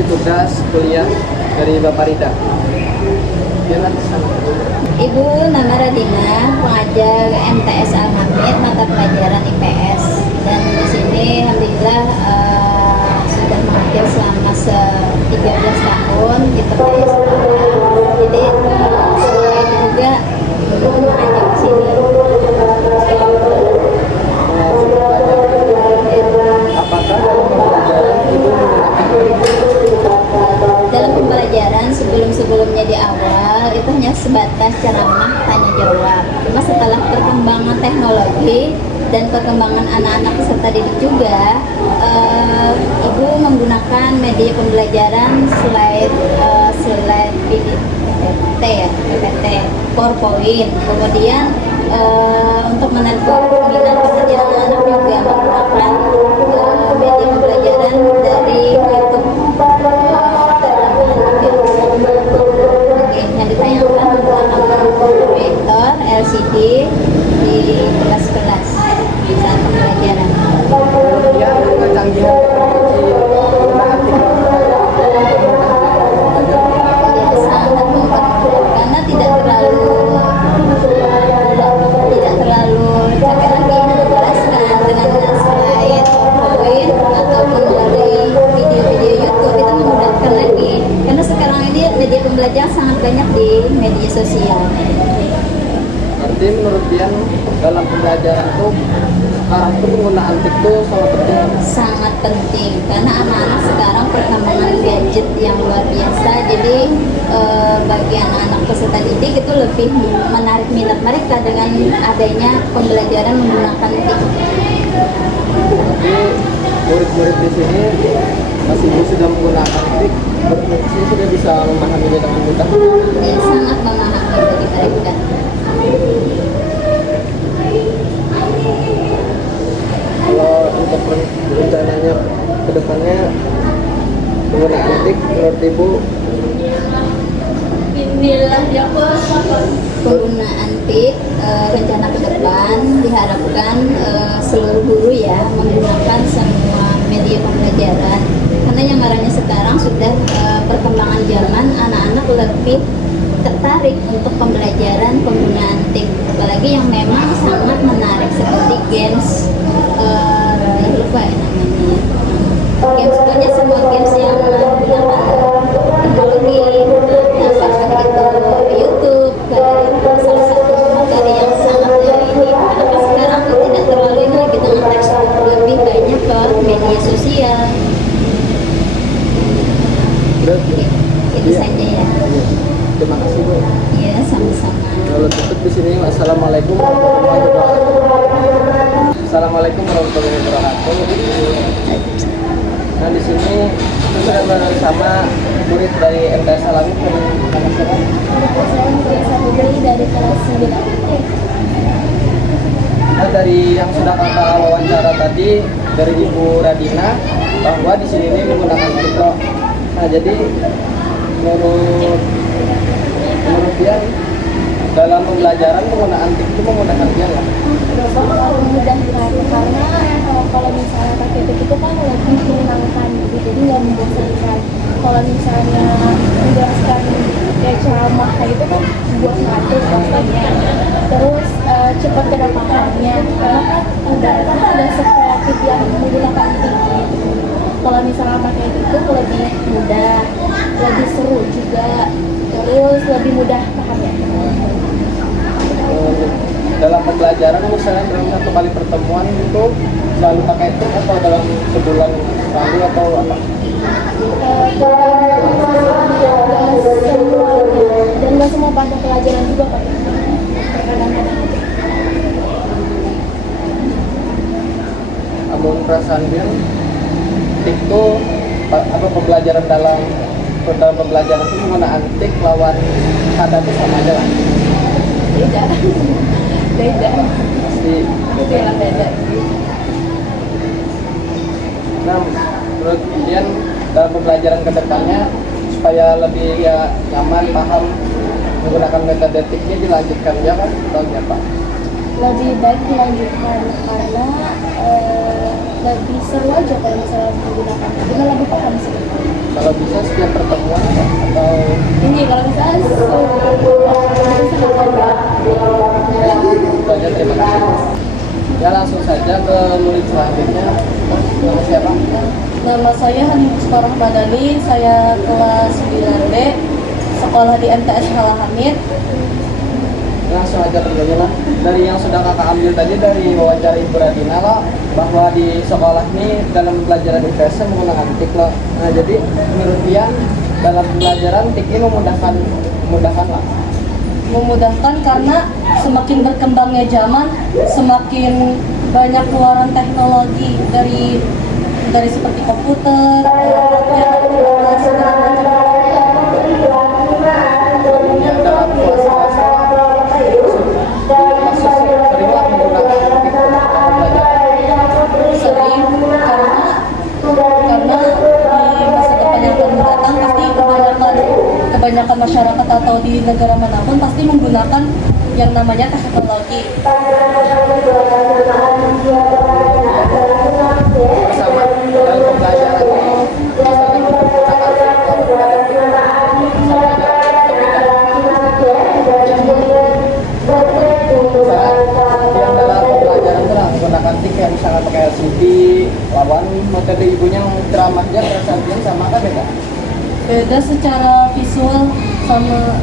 ini tugas kuliah dari Bapak Rida. Jalan sana. Ibu nama Radina, pengajar MTS Al-Hamid, mata pelajaran IPS. Dan di sini alhamdulillah sudah mengajar selama 13 tahun di IPS. Jadi saya juga mengajar di sini. Apakah Dalam pembelajaran sebelumnya di awal itu hanya sebatas ceramah tanya jawab. Cuma setelah perkembangan teknologi dan perkembangan anak-anak peserta didik juga, ibu menggunakan media pembelajaran slide PPT ya, PPT, PowerPoint. Kemudian untuk menarik minat perhatian anak-anak juga menggunakan media pembelajaran dari YouTube. Yang ditayangkan menggunakan proyektor LCD di kelas-kelas saat pembelajaran. kemudian kecanggihan Ya, sangat mempermudah karena tidak terlalu capek lagi menjelaskan dengan slide PowerPoint ataupun melalui video-video YouTube. Itu memudahkan lagi karena sekarang ini media pembelajaran sangat banyak di media sosial. Berarti menurut Dian dalam pembelajaran itu sekarang itu penggunaan TIK itu sangat penting. Sangat penting karena anak-anak sekarang perkembangan gadget yang luar biasa. Jadi bagi anak-anak peserta didik itu lebih menarik minat mereka dengan adanya pembelajaran menggunakan TIK. Tapi murid-murid di sini masih sudah menggunakan TIK, berfungsi sudah bisa memahaminya dengan mudah. Ya, sangat memahami bagi mereka. Kalau untuk rencananya ke depannya menggunakan TIK menurut Ibu Penggunaan TIK rencana ke depan diharapkan seluruh guru ya menggunakan semua media pembelajaran karena yang marahnya sekarang sudah perkembangan zaman, anak-anak lebih tertarik untuk pembelajaran penggunaan TIK, apalagi yang memang sangat menarik seperti games lupa ya namanya, games pokoknya semua games yang menggunakan teknologi, apakah itu YouTube, salah satu materi yang sangat ini karena sekarang tidak terlalu ini lagi dengan tekstur, lebih banyak ke media sosial. berarti Itu saja ya. terima kasih Bu. Ya, sama-sama. Kalau tutup di sini, wassalamualaikum warahmatullahi wabarakatuh. Assalamualaikum warahmatullahi wabarakatuh. Nah di sini kita sudah bersama murid dari MTS Al-Hamid dari mana sekarang? Saya biasa beli dari kelas 9. Nah, dari yang sudah kakak wawancara tadi dari Ibu Radina bahwa di sini ini menggunakan TikTok. Nah jadi menurut dia dalam pembelajaran penggunaan TIK itu menggunakan dia lah. Bakal memudahkan karena kalau misalnya pakai TIK itu kan lebih menyenangkan gitu, jadi nggak membosankan. Kalau misalnya menjelaskan kayak ceramah kayak itu kan buat ngatur pastinya, terus cepat kedapatannya karena kan udah sekreatif yang menggunakan TIK gitu. Kalau misalnya pakai TIK lebih mudah, lebih seru juga, terus lebih mudah paham ya. Dalam pembelajaran misalnya dalam satu kali pertemuan itu selalu pakai TIK atau dalam sebulan sekali atau apa? Dan nggak semua pada pelajaran juga pakai terkadang-kadang. Namun perasaan dia TIK itu apa pembelajaran dalam pembelajaran itu menggunakan TIK lawan kata itu sama aja lah. Beda Pasti beda. Nah, menurut kalian dalam pembelajaran kedepannya supaya lebih ya nyaman, paham menggunakan metode TIK-nya dilanjutkan ya kan atau apa? Lebih baik dilanjutkan karena lebih seru aja kalau misalnya menggunakan, lebih paham sih. Kalau bisa setiap pertemuan atau Ini kalau misalnya itu aja, terima kasih. Ya langsung saja ke murid selanjutnya. Nama siapa? nama saya Hanifus Farah Madani, saya kelas 9B, sekolah di MTS Halahamid. Langsung aja terjadi lah. Dari yang sudah kakak ambil tadi dari wawancara Ibu Radina lah, bahwa di sekolah ini dalam pelajaran IPS menggunakan TIK lah. Nah jadi menurut dia dalam pelajaran TIK ini memudahkan lah. Memudahkan karena semakin berkembangnya zaman, semakin banyak keluaran teknologi dari seperti komputer, segala macam. Ya dalam kelas seringlah menggunakan TIK dalam pelajaran. Sering karena di masa depan yang akan datang pasti kebanyakan masyarakat atau di negara manapun pasti menggunakan yang namanya teknologi. Bersama dalam pembelajaran ini misalnya menggunakan yang dalam pembelajaran itu lah menggunakan TIK yang misalnya pakai LCD lawan metode ibunya yang ceramahnya perasaan sama kan beda. Beda secara visual sama,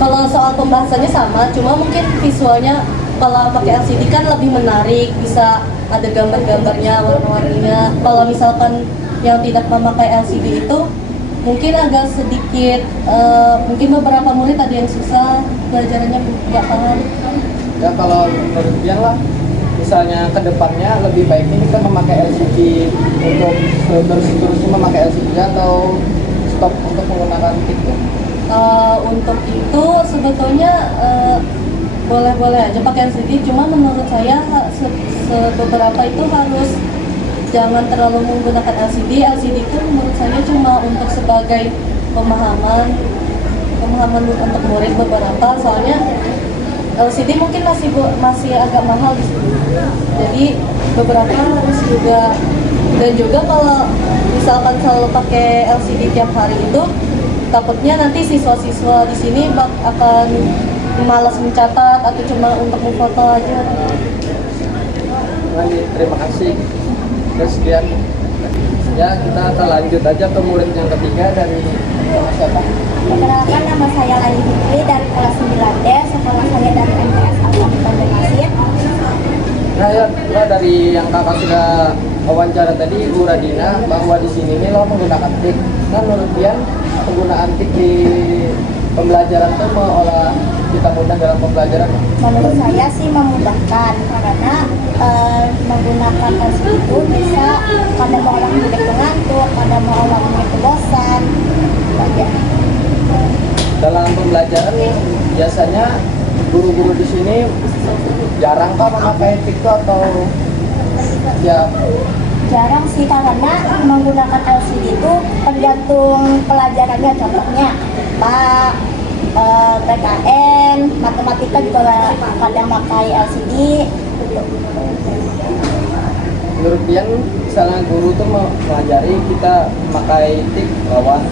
kalau soal pembahasannya sama, cuma mungkin visualnya kalau pakai LCD kan lebih menarik, bisa ada gambar-gambarnya, warna-warninya. Kalau misalkan yang tidak memakai LCD itu mungkin agak sedikit, mungkin beberapa murid ada yang susah belajarannya, nggak paham. Ya kalau menurut dia lah, misalnya ke depannya lebih baiknya kita memakai LCD untuk terus-terusnya memakai LCD atau stop untuk menggunakan TIK. Untuk itu sebetulnya boleh-boleh aja pakai LCD, cuma menurut saya beberapa itu harus jangan terlalu menggunakan LCD. LCD itu menurut saya cuma untuk sebagai pemahaman untuk murid beberapa, soalnya LCD mungkin masih agak mahal di sini. Jadi beberapa harus juga, dan juga kalau misalkan selalu pakai LCD tiap hari itu takutnya nanti siswa-siswa di sini akan malas mencatat atau cuma untuk memfoto aja. Baik, terima kasih. Sekian. Ya kita akan lanjut aja ke murid yang ketiga dari siapa? Perkenalkan, nama saya Laili Fikri dari kelas 9D, sekolah saya dari MTS Al-Hamid Banjarmasin. Nah ya, dari yang kakak sudah wawancara tadi Ibu Radina bahwa di sini ini lo menggunakan TIK. Nah menurut dia penggunaan TIK di pembelajaran itu mengolah kita mudah dalam pembelajaran. Menurut saya sih memudahkan karena menggunakan LCD itu bisa kadang mau orang murid itu ngantuk, kadang mau orang murid itu bosan. Aja. Dalam pembelajaran biasanya guru-guru di sini jarang kah memakai TIK atau ya? Jarang sih karena menggunakan LCD itu tergantung pelajarannya, contohnya Pak, PKN, matematika juga kadang pakai LCD. Menurut Dian, misalnya guru tuh mengajari kita memakai TIK lawan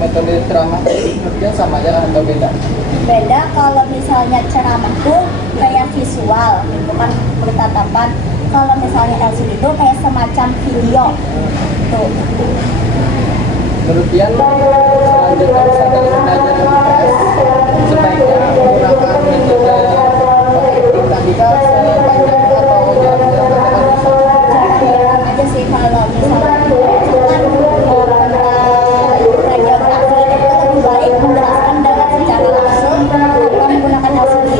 metode ceramah, menurut Dian sama aja atau beda? Beda kalau misalnya ceramah tuh kayak visual, bukan bertatapan. Kalau misalnya LCD itu kayak semacam video. Tuh. Menurut Dian, selanjutnya bisa dari pembelajaran IPS sebaiknya menggunakan metode pakai TIK tadi kah sepanjang atau jarang-jarang katakan bisa? Jarang aja sih kalau misalnya radiografi itu lebih baik menjelaskan dengan secara langsung tanpa menggunakan LCD.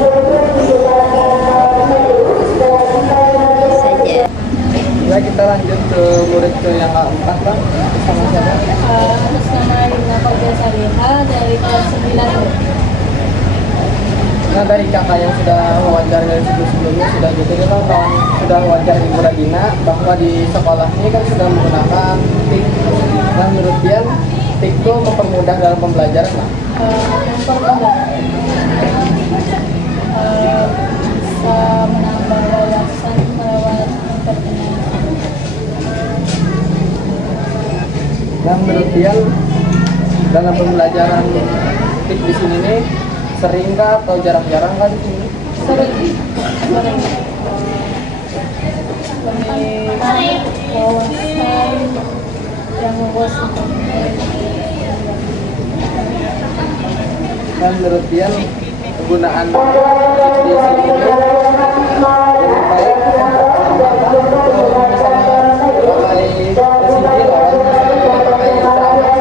Ya kita lanjut ke murid ke yang keempat Bang, sama siapa? Atas nama Irna Fauzia Saliha dari kelas 9. Nah dari kakak yang sudah wawancara dari sebelumnya sudah gitu ya Bang, kawan sudah wawancara Ibu Radina bahwa di sekolah ini kan sudah menggunakan TIK. Nah menurut dia TIK itu mempermudah dalam pembelajaran lah. Mempermudah, bisa menambah wawasan lewat internet. Nah menurut dia dalam pembelajaran tik di sini nih sering kah atau jarang-jarang kah di sini? Sering. Lebih wawasan yang luas. Dan menurut Dian penggunaan tik di sini nih lebih baik kalau misalnya pakai LCD lawan misalnya pakai ceramah.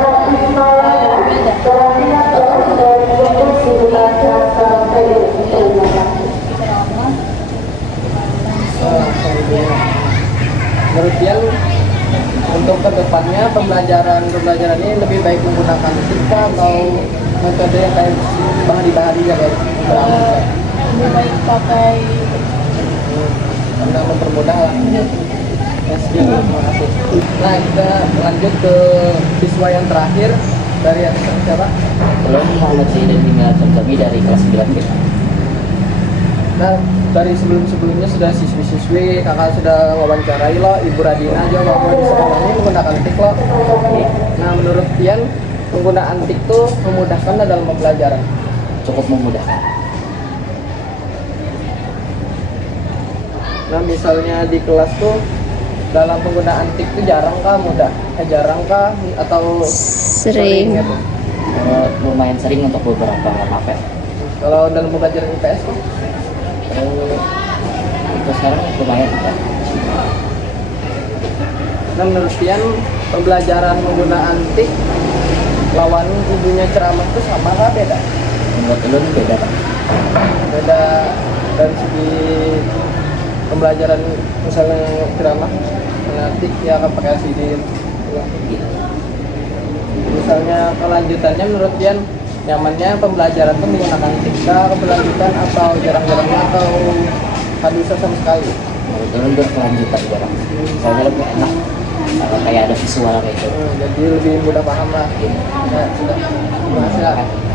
Menurut Dian untuk kedepannya pembelajaran ini lebih baik menggunakan tik atau metode yang kayak bahari-bahari ya kayak ceramah. Lebih baik pakai Karena mempermudah lah. Ya, sekian, terima kasih. Nah, kita lanjut ke siswa yang terakhir dari yang siapa? Belum Muhammad Zaidan bin Al-Jami dari kelas 9 kita. Nah, dari sebelum-sebelumnya sudah siswi-siswi, kakak sudah wawancarai lo, Ibu Radina aja bahwa di sekolah ini menggunakan tik lo. Nah, menurut Tian, penggunaan tik itu memudahkan dalam pembelajaran. Cukup memudahkan. Nah, misalnya di kelas tuh dalam penggunaan tik itu jarang kah mudah? Jarang kah atau Sering. gitu? Lumayan sering untuk beberapa mapel. Kalau dalam pembelajaran IPS tuh? Itu sekarang lumayan ya. Nah, menurut Tian, pembelajaran menggunakan tik lawan ibunya ceramah itu sama kah beda? Menurut lu ini beda kan? Beda dari segi pembelajaran misalnya ceramah dengan tik ya akan pakai LCD Gitu. misalnya kelanjutannya menurut Tian nyamannya pembelajaran itu menggunakan tik kah keberlanjutan atau jarang-jarangnya atau bisa sama sekali? Menurut lu berkelanjutan jarang. Soalnya lebih enak. Kalau kayak ada visual kayak gitu. Jadi lebih mudah paham lah. Ya, sudah. Terima kasih.